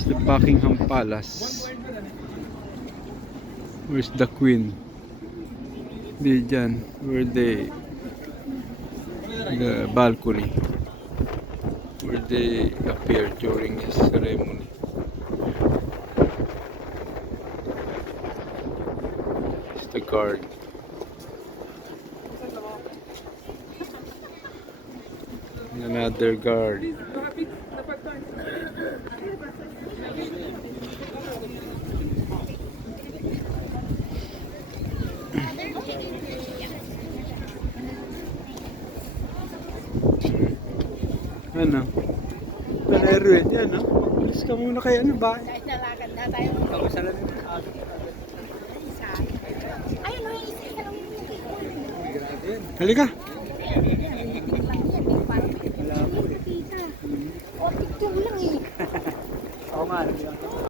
It's the Buckingham Palace. Where's the Queen? Di dyan. Where they... The balcony. Where they appear during his ceremony. It's the guard. Another guard. Ano? Erwin, yan no? Alis ka muna kay ano ba? Kahit nalakad na tayo. Pag-usalan mo. Ayun, no, isa ka lang yung Halika. Tita. O, picture lang eh. Oo nga.